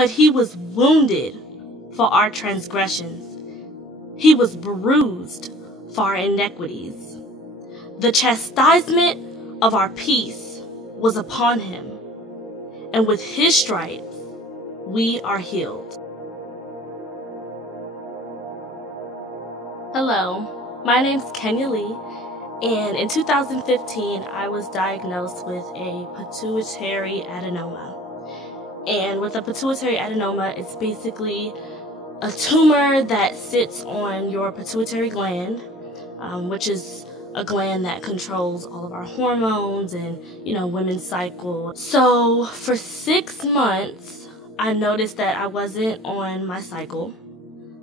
But he was wounded for our transgressions. He was bruised for our iniquities. The chastisement of our peace was upon him, and with his stripes we are healed. Hello, my name's Kenya Lee, and in 2015 I was diagnosed with a pituitary adenoma. And with a pituitary adenoma, it's basically a tumor that sits on your pituitary gland, which is a gland that controls all of our hormones and, women's cycle. So for 6 months, I noticed that I wasn't on my cycle.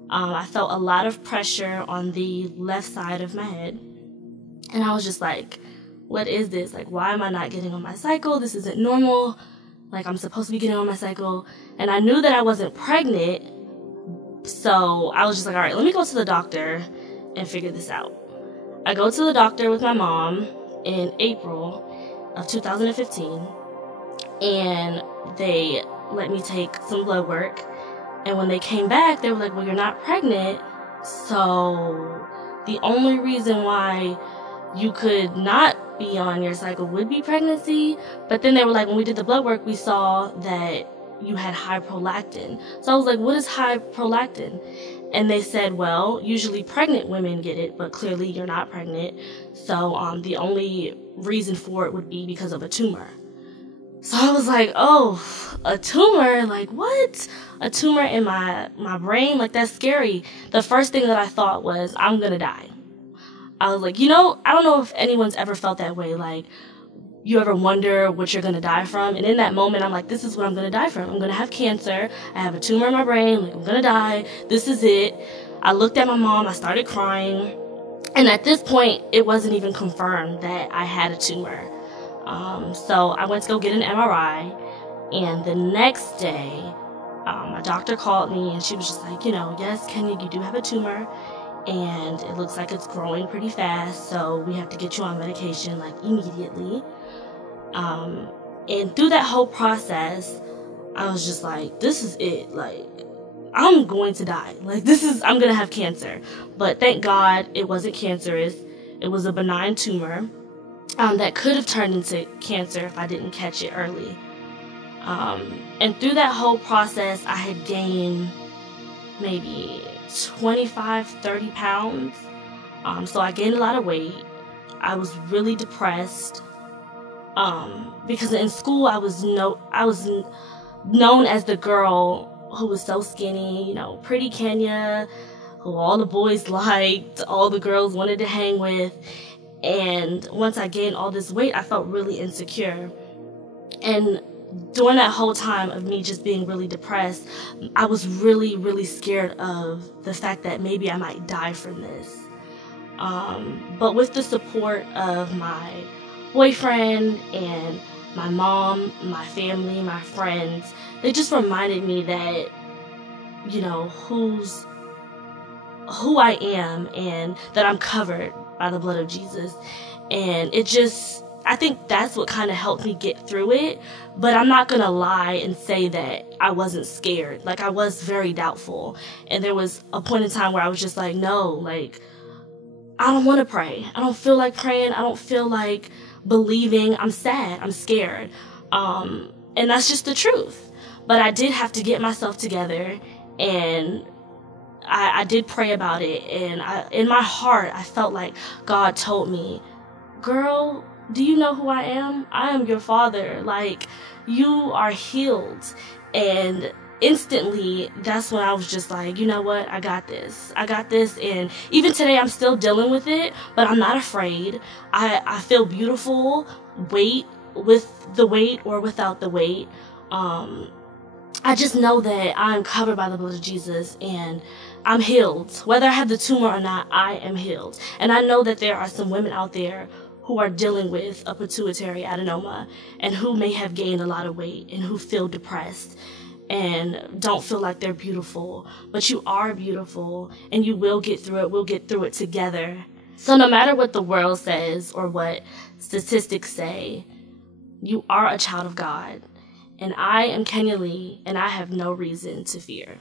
I felt a lot of pressure on the left side of my head. And I was just like, what is this? Like, why am I not getting on my cycle? This isn't normal. Like, I'm supposed to be getting on my cycle. And I knew that I wasn't pregnant. So I was just like, all right, let me go to the doctor and figure this out. I go to the doctor with my mom in April of 2015. And they let me take some blood work. And when they came back, they were like, well, you're not pregnant. So the only reason why you could not be on your cycle would be pregnancy. But then they were like, when we did the blood work, we saw that you had high prolactin. So I was like, what is high prolactin? And they said, well, usually pregnant women get it, but clearly you're not pregnant. So the only reason for it would be because of a tumor. So I was like, oh, a tumor? Like, what? A tumor in my brain? Like, that's scary. The first thing that I thought was, I'm gonna die. I was like, I don't know if anyone's ever felt that way. Like, you ever wonder what you're gonna die from? And in that moment, I'm like, this is what I'm gonna die from. I'm gonna have cancer. I have a tumor in my brain. Like, I'm gonna die. This is it. I looked at my mom. I started crying. And at this point, it wasn't even confirmed that I had a tumor. So I went to go get an MRI. And the next day, a doctor called me and she was just like, yes, Kenya, you do have a tumor. And it looks like it's growing pretty fast, so we have to get you on medication, like, immediately. And through that whole process, I was just like, this is it. Like, I'm going to die. Like, I'm going to have cancer. But thank God it wasn't cancerous. It was a benign tumor that could have turned into cancer if I didn't catch it early. And through that whole process, I had gained maybe 25, 30 pounds. So I gained a lot of weight. I was really depressed. Because in school I was known as the girl who was so skinny, pretty Kenya, who all the boys liked, all the girls wanted to hang with. And once I gained all this weight, I felt really insecure. And during that whole time of me just being really depressed, I was really, really scared of the fact that maybe I might die from this. But with the support of my boyfriend and my mom, my family, my friends, they just reminded me that, who I am and that I'm covered by the blood of Jesus. And I think that's what kind of helped me get through it. But I'm not going to lie and say that I wasn't scared. Like, I was very doubtful. And there was a point in time where I was just like, no, like, I don't want to pray. I don't feel like praying. I don't feel like believing. I'm sad. I'm scared. And that's just the truth. But I did have to get myself together, and I did pray about it. And in my heart, I felt like God told me, girl, do you know who I am? I am your father. Like, you are healed. And instantly, that's when I was just like, you know what? I got this. I got this. And even today, I'm still dealing with it, but I'm not afraid. I feel beautiful, with the weight or without the weight. I just know that I'm covered by the blood of Jesus, and I'm healed. Whether I have the tumor or not, I am healed. And I know that there are some women out there who are dealing with a pituitary adenoma and who may have gained a lot of weight and who feel depressed and don't feel like they're beautiful. But you are beautiful, and you will get through it. We'll get through it together. So no matter what the world says or what statistics say, you are a child of God. And I am Kenya Lee, and I have no reason to fear.